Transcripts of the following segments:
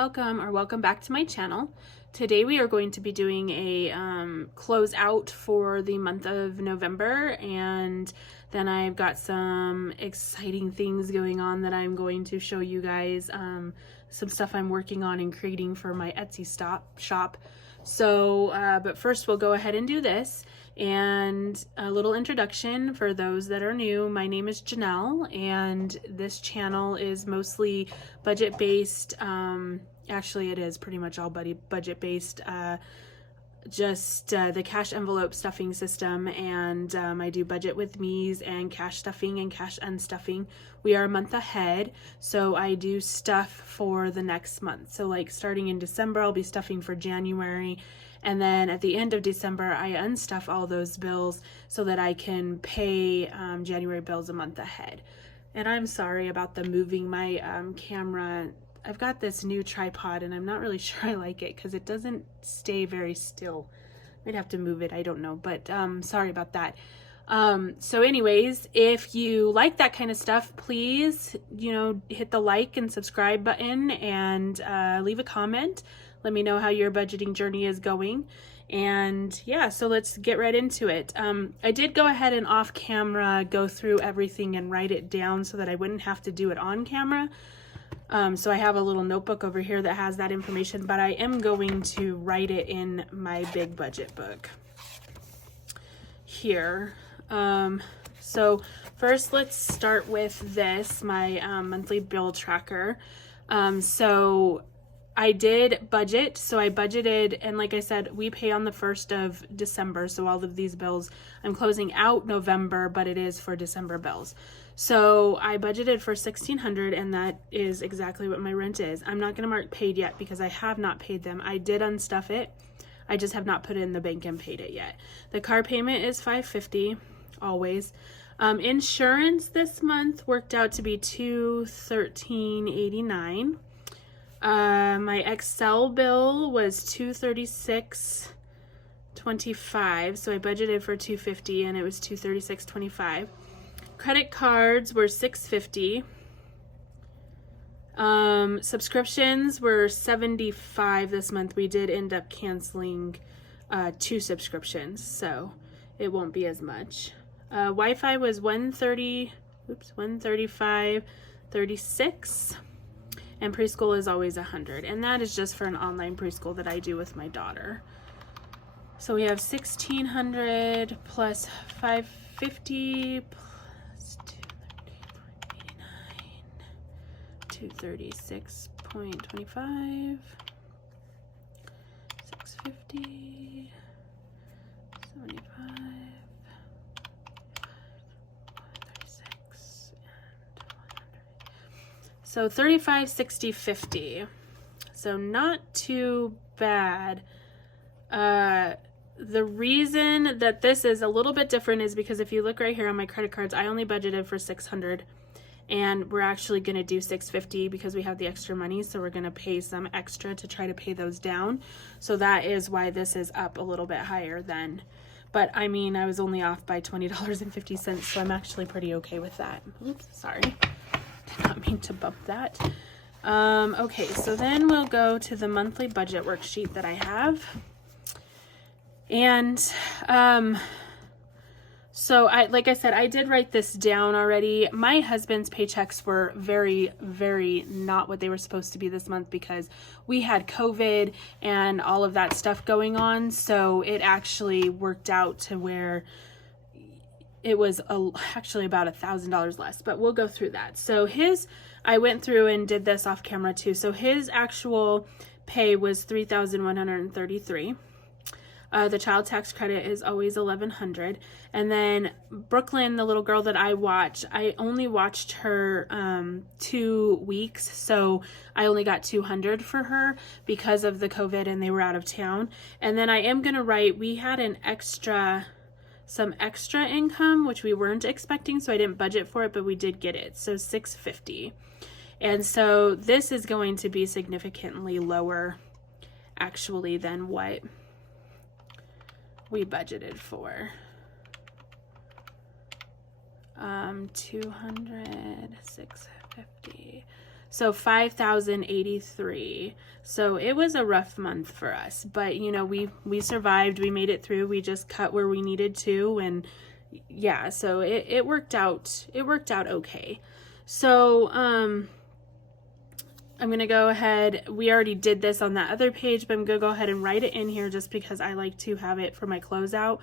welcome back to my channel. Today we are going to be doing a closeout for the month of November, and then I've got some exciting things going on that I'm going to show you guys, some stuff I'm working on and creating for my Etsy shop. So, but first we'll go ahead and do this. And a little introduction for those that are new. My name is Janelle, and this channel is mostly budget-based. Actually, it is pretty much all budget-based. Just the cash envelope stuffing system, and I do budget with me's and cash stuffing and cash unstuffing. We are a month ahead, so I do stuff for the next month. So like starting in December, I'll be stuffing for January. And then at the end of December, I unstuff all those bills so that I can pay January bills a month ahead. And I'm sorry about the moving my camera. I've got this new tripod and I'm not really sure I like it because it doesn't stay very still. I'd have to move it, I don't know, but sorry about that. So anyways, if you like that kind of stuff, please, hit the like and subscribe button and leave a comment. Let me know how your budgeting journey is going. And yeah, so let's get right into it. I did go ahead and off camera go through everything and write it down so that I wouldn't have to do it on camera. So I have a little notebook over here that has that information, but I am going to write it in my big budget book here. So first let's start with this, my monthly bill tracker. So I did budget, so I budgeted, and like I said, we pay on the 1st of December, so all of these bills, I'm closing out November, but it is for December bills. So I budgeted for $1,600, and that is exactly what my rent is. I'm not going to mark paid yet because I have not paid them. I did unstuff it. I just have not put it in the bank and paid it yet. The car payment is $550, always. Insurance this month worked out to be $213.89. My Excel bill was $236.25, so I budgeted for $250 and it was $236.25. Credit cards were $650. Subscriptions were $75 this month. We did end up canceling 2 subscriptions, so it won't be as much. Wi-Fi was $135.36. And preschool is always $100, and that is just for an online preschool that I do with my daughter. So we have $1,600 plus $550 plus $236.25, $650, 75. So 35, 60, 50. So not too bad. The reason that this is a little bit different is because if you look right here on my credit cards, I only budgeted for $600, and we're actually going to do $650 because we have the extra money. So we're going to pay some extra to try to pay those down. So that is why this is up a little bit higher than, but I mean, I was only off by $20.50. So I'm actually pretty okay with that. Oops, sorry. Did not mean to bump that. Okay, so then we'll go to the monthly budget worksheet that I have. And so like I said, I did write this down already. My husband's paychecks were very, very not what they were supposed to be this month because we had COVID and all of that stuff going on. So it actually worked out to where it was actually about $1,000 less, but we'll go through that. So I went through and did this off camera too. So his actual pay was $3,133. The child tax credit is always $1,100. And then Brooklyn, the little girl that I watch, I only watched her 2 weeks. So I only got $200 for her because of the COVID and they were out of town. And then I am going to write, we had some extra income, which we weren't expecting, so I didn't budget for it, but we did get it. So $650. And so this is going to be significantly lower actually than what we budgeted for. 200, 650. So 5,083. So it was a rough month for us, but you know, we survived, we made it through. We just cut where we needed to, and yeah, so it worked out. It worked out okay. So I'm gonna go ahead, we already did this on that other page, but I'm gonna go ahead and write it in here just because I like to have it for my closeout.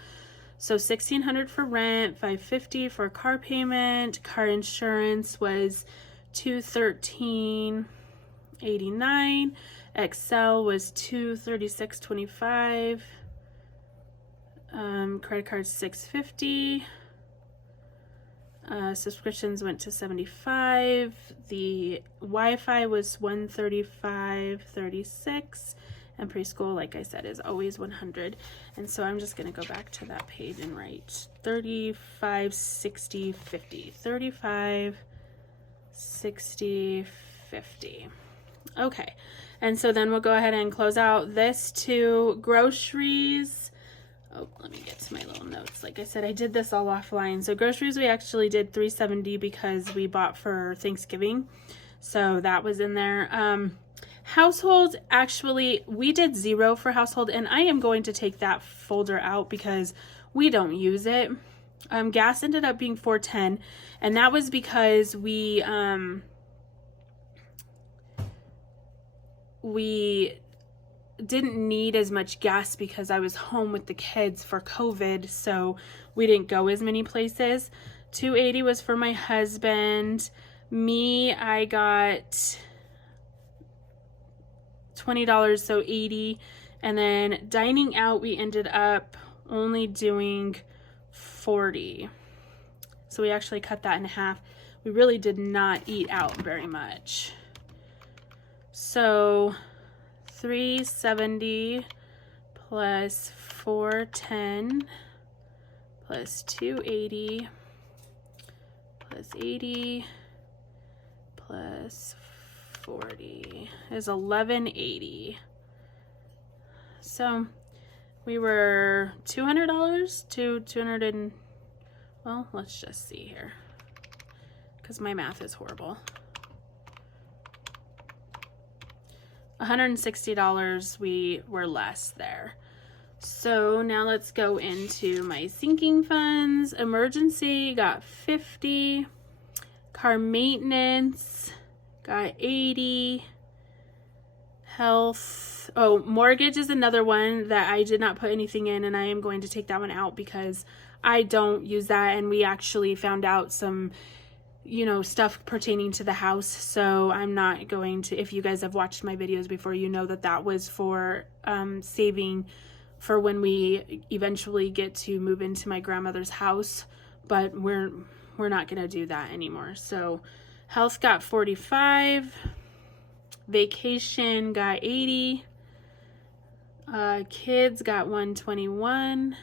So $1,600 for rent, $550 for car payment, car insurance was $213.89, Excel was $236.25, credit card $650. Subscriptions went to $75. The Wi-Fi was $135.36, and preschool, like I said, is always $100. And so I'm just going to go back to that page and write 35, 60, 50. 35, 60, 50. Okay, and so then we'll go ahead and close out this to groceries. Oh, let me get to my little notes. Like I said, I did this all offline. So groceries, we actually did $370 because we bought for Thanksgiving. So that was in there. Household, actually, we did $0 for household, and I am going to take that folder out because we don't use it. Gas ended up being $410, and that was because we didn't need as much gas because I was home with the kids for COVID, so we didn't go as many places. $280 was for my husband. Me, I got $20, so $80. And then dining out, we ended up only doing $40. So we actually cut that in half. We really did not eat out very much. So $370 plus $410 plus $280 plus $80 plus $40 is $1180. So we were $200 to 200 and, well, let's just see here because my math is horrible. $160 we were less there. So now let's go into my sinking funds. Emergency got $50. Car maintenance got $80. Health, oh, mortgage is another one that I did not put anything in, and I am going to take that one out because I don't use that, and we actually found out some, you know, stuff pertaining to the house. So I'm not going to, if you guys have watched my videos before, you know that that was for saving for when we eventually get to move into my grandmother's house, but we're not going to do that anymore. So health got $45. Vacation got $80. Kids got $121.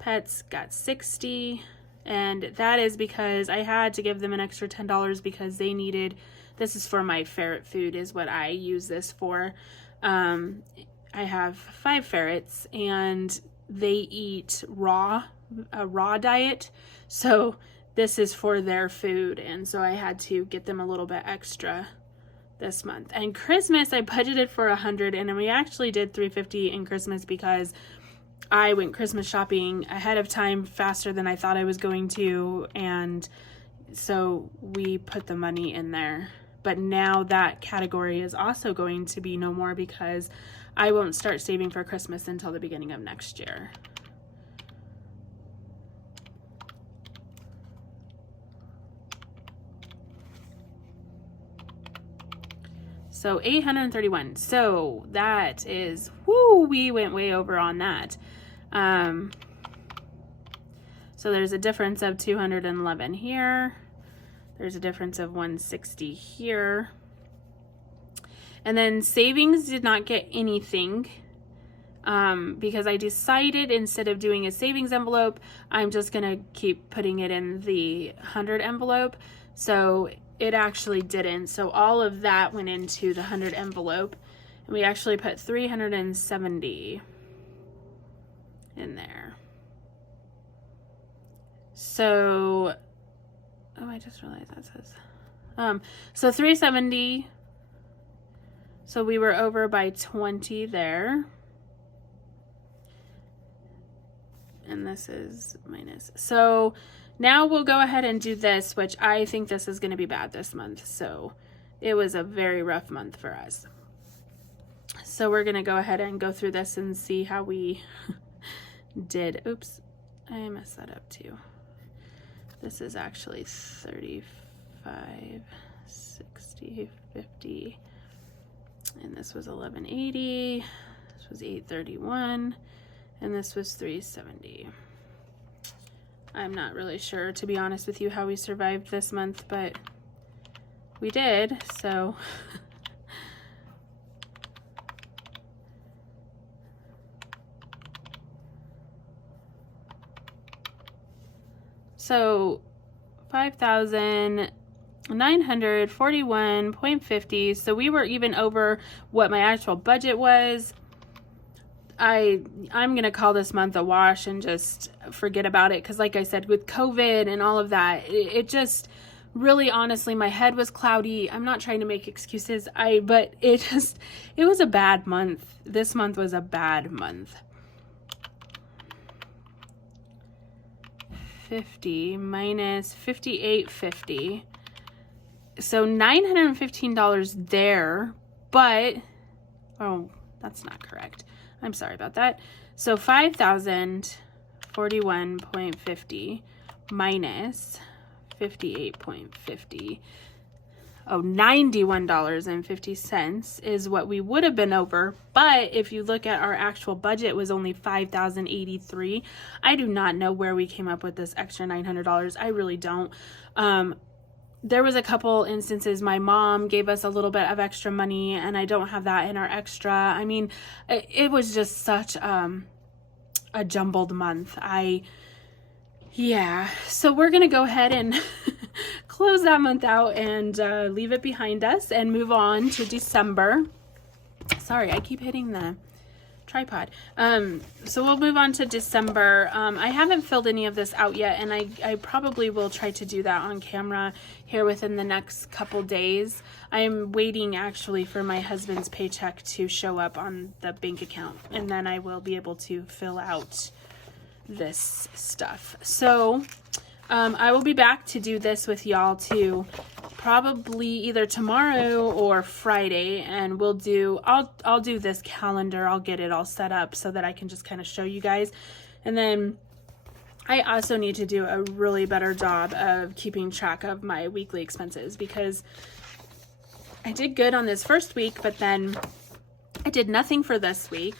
Pets got $60. And that is because I had to give them an extra $10 because they needed, this is for my ferret food is what I use this for. I have 5 ferrets and they eat a raw diet. So this is for their food. And so I had to get them a little bit extra this month. And Christmas, I budgeted for $100, and we actually did $350 in Christmas because I went Christmas shopping ahead of time faster than I thought I was going to, and so we put the money in there. But now that category is also going to be no more because I won't start saving for Christmas until the beginning of next year. So 831. So that is, whoo, we went way over on that. So there's a difference of 211 here. There's a difference of 160 here. And then savings did not get anything because I decided instead of doing a savings envelope, I'm just going to keep putting it in the 100 envelope. So it actually didn't. So all of that went into the 100 envelope. And we actually put 370 in there. So, oh, I just realized that says So 370. So we were over by 20 there. And this is minus. So now we'll go ahead and do this, which I think this is going to be bad this month. So it was a very rough month for us. So we're going to go ahead and go through this and see how we did. Oops, I messed that up too. This is actually 35, 60, 50. And this was 1180. This was 831. And this was 370. I'm not really sure, to be honest with you, how we survived this month, but we did, so. So 5,941.50. So we were even over what my actual budget was. I'm going to call this month a wash and just forget about it. Because like I said, with COVID and all of that, it just really, honestly, my head was cloudy. I'm not trying to make excuses. But it was a bad month. This month was a bad month. 50 minus 58.50. So $915 there, but, oh, that's not correct. I'm sorry about that. So 5,041.50 minus 58.50. Oh, $91.50 is what we would have been over. But if you look at our actual budget, it was only $5,083. I do not know where we came up with this extra $900. I really don't. There was a couple instances my mom gave us a little bit of extra money, and I don't have that in our extra. I mean, it was just such a jumbled month. Yeah, so we're going to go ahead and close that month out and leave it behind us and move on to December. Sorry, I keep hitting the tripod. So we'll move on to December. I haven't filled any of this out yet, and I probably will try to do that on camera here within the next couple days. I'm waiting actually for my husband's paycheck to show up on the bank account, and then I will be able to fill out this stuff. So I will be back to do this with y'all too, probably either tomorrow or Friday, and I'll do this calendar. I'll get it all set up so that I can just kind of show you guys. And then I also need to do a really better job of keeping track of my weekly expenses, because I did good on this first week, but then I did nothing for this week.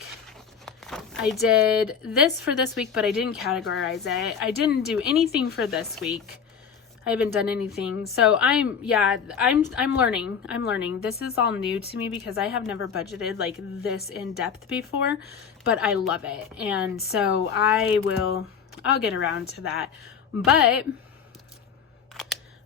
I did this for this week, but I didn't categorize it. I didn't do anything for this week. I haven't done anything. So I'm learning. I'm learning. This is all new to me because I have never budgeted like this in depth before, but I love it. And so I'll get around to that. But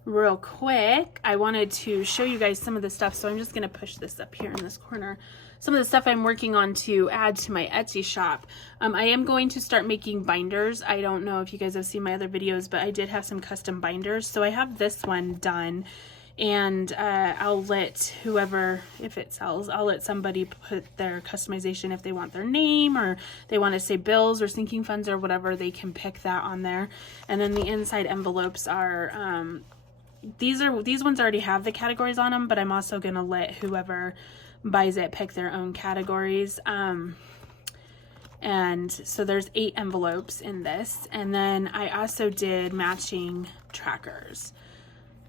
real quick, I wanted to show you guys some of the stuff. So I'm just going to push this up here in this corner. Some of the stuff I'm working on to add to my Etsy shop. I am going to start making binders. I don't know if you guys have seen my other videos, but I did have some custom binders. So I have this one done, and I'll let whoever, if it sells, I'll let somebody put their customization if they want their name or they want to say bills or sinking funds or whatever, they can pick that on there. And then the inside envelopes are, these ones already have the categories on them, but I'm also going to let whoever buys it pick their own categories. And so there's 8 envelopes in this. And then I also did matching trackers,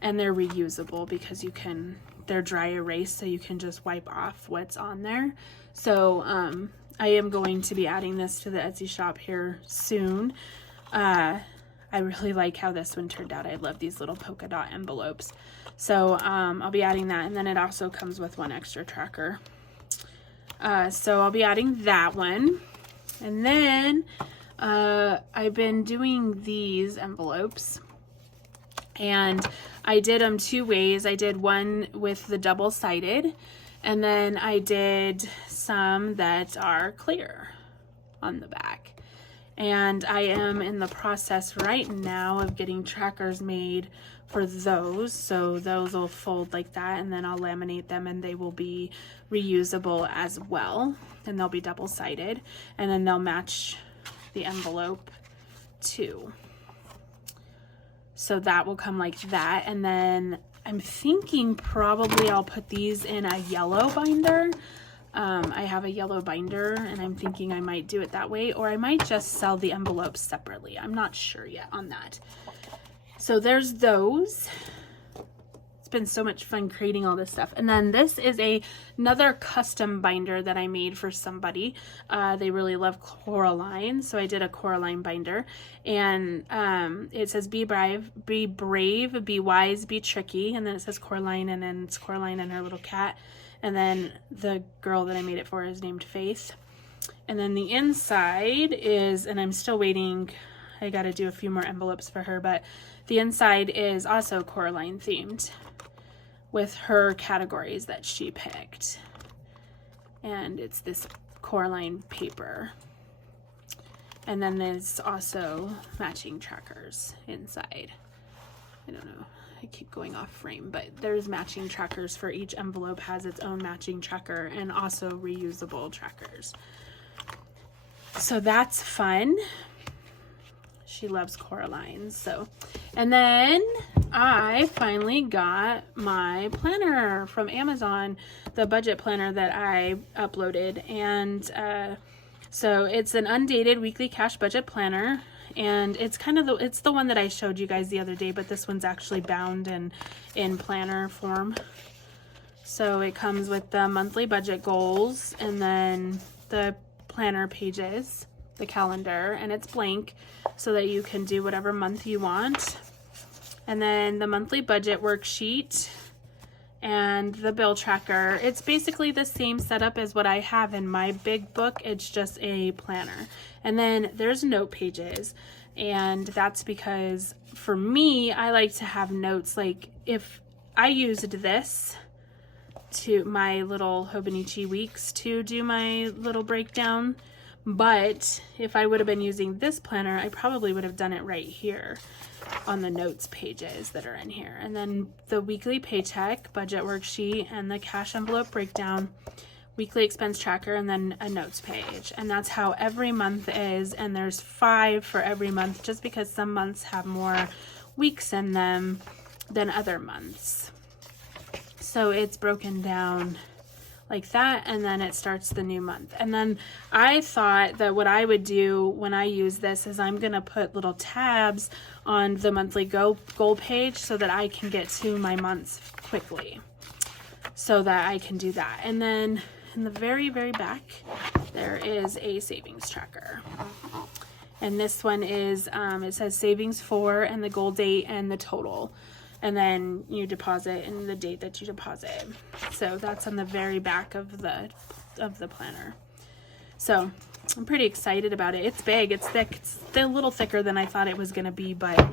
and they're reusable because they're dry erase, so you can just wipe off what's on there. So I am going to be adding this to the Etsy shop here soon. I really like how this one turned out. I love these little polka dot envelopes. So I'll be adding that, and then it also comes with one extra tracker. So I'll be adding that one. And then I've been doing these envelopes, and I did them 2 ways. I did one with the double-sided, and then I did some that are clear on the back. And I am in the process right now of getting trackers made for those. So those will fold like that, and then I'll laminate them, and they will be reusable as well. And they'll be double-sided, and then they'll match the envelope too. So that will come like that. And then I'm thinking probably I'll put these in a yellow binder. I have a yellow binder, and I'm thinking I might do it that way, or I might just sell the envelopes separately. I'm not sure yet on that. So there's those. It's been so much fun creating all this stuff. And then this is another custom binder that I made for somebody. They really love Coraline, so I did a Coraline binder. And it says be brave, be wise, be tricky. And then it says Coraline, and then it's Coraline and her little cat. And then the girl that I made it for is named Faith. And then the inside is, and I'm still waiting, I got to do a few more envelopes for her, but the inside is also Coraline themed with her categories that she picked. And it's this Coraline paper. And then there's also matching trackers inside. I don't know, I keep going off frame, but there's matching trackers for each envelope, has its own matching tracker, and also reusable trackers. So that's fun. She loves Coraline. So, and then I finally got my planner from Amazon, the budget planner that I uploaded. And so it's an undated weekly cash budget planner. And it's kind of it's the one that I showed you guys the other day, but this one's actually bound and in planner form. So it comes with the monthly budget goals, and then the planner pages, the calendar, and it's blank so that you can do whatever month you want. And then the monthly budget worksheet and the bill tracker. It's basically the same setup as what I have in my big book. It's just a planner. And then there's note pages, and that's because for me, I like to have notes. Like if I used this to my little Hobonichi weeks to do my little breakdown, but if I would have been using this planner, I probably would have done it right here on the notes pages that are in here. And then the weekly paycheck, budget worksheet, and the cash envelope breakdown, weekly expense tracker, and then a notes page. And that's how every month is. And there's 5 for every month, just because some months have more weeks in them than other months. So it's broken down like that, and then it starts the new month. And then I thought that what I would do when I use this is I'm gonna put little tabs on the monthly goal page so that I can get to my months quickly, so that I can do that. And then in the very, very back, there is a savings tracker. And this one is, it says savings for, and the goal date and the total. And then you deposit and the date that you deposit. So that's on the very back of the planner. So I'm pretty excited about it. It's big, it's thick, it's a little thicker than I thought it was gonna be, but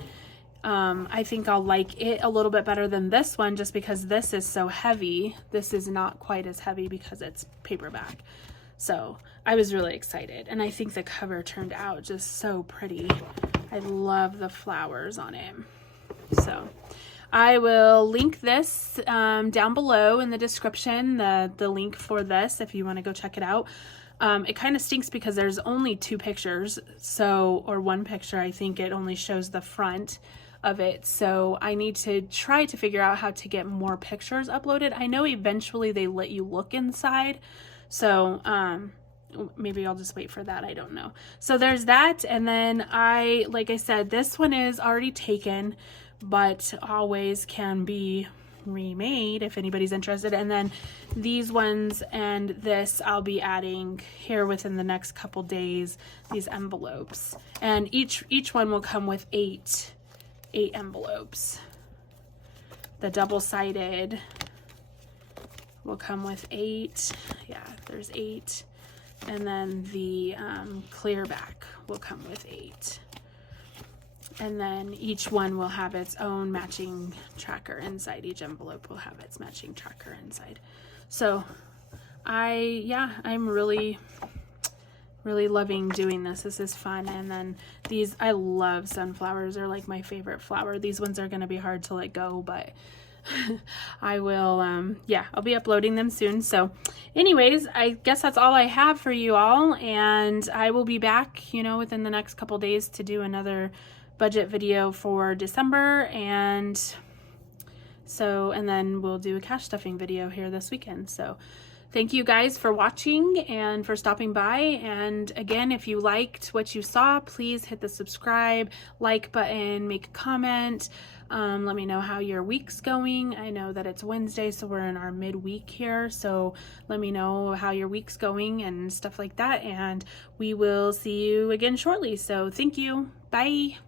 I think I'll like it a little bit better than this one, just because this is so heavy. This is not quite as heavy because it's paperback. So I was really excited, and I think the cover turned out just so pretty. I love the flowers on it. So I will link this down below in the description, the link for this, if you want to go check it out. It kind of stinks because there's only 2 pictures, or 1 picture. I think it only shows the front of it. So I need to try to figure out how to get more pictures uploaded. I know eventually they let you look inside. So maybe I'll just wait for that. I don't know. So there's that. And then like I said, this one is already taken, but always can be remade if anybody's interested. And then these ones and this I'll be adding here within the next couple days, these envelopes. And each one will come with 8 envelopes. The double-sided will come with 8. Yeah, there's 8. And then the clear back will come with 8. And then each one will have its own matching tracker inside. Each envelope will have its matching tracker inside. So I'm really really loving doing this. This is fun. And then these, I love sunflowers. They're like my favorite flower. These ones are going to be hard to let go, but I will, yeah, I'll be uploading them soon. So anyways, I guess that's all I have for you all. And I will be back, you know, within the next couple days to do another budget video for December. And so, and then we'll do a cash stuffing video here this weekend. So thank you guys for watching and for stopping by. And again, if you liked what you saw, please hit the subscribe, like button, make a comment. Let me know how your week's going. I know that it's Wednesday, so we're in our midweek here. So let me know how your week's going and stuff like that. And we will see you again shortly. So thank you. Bye.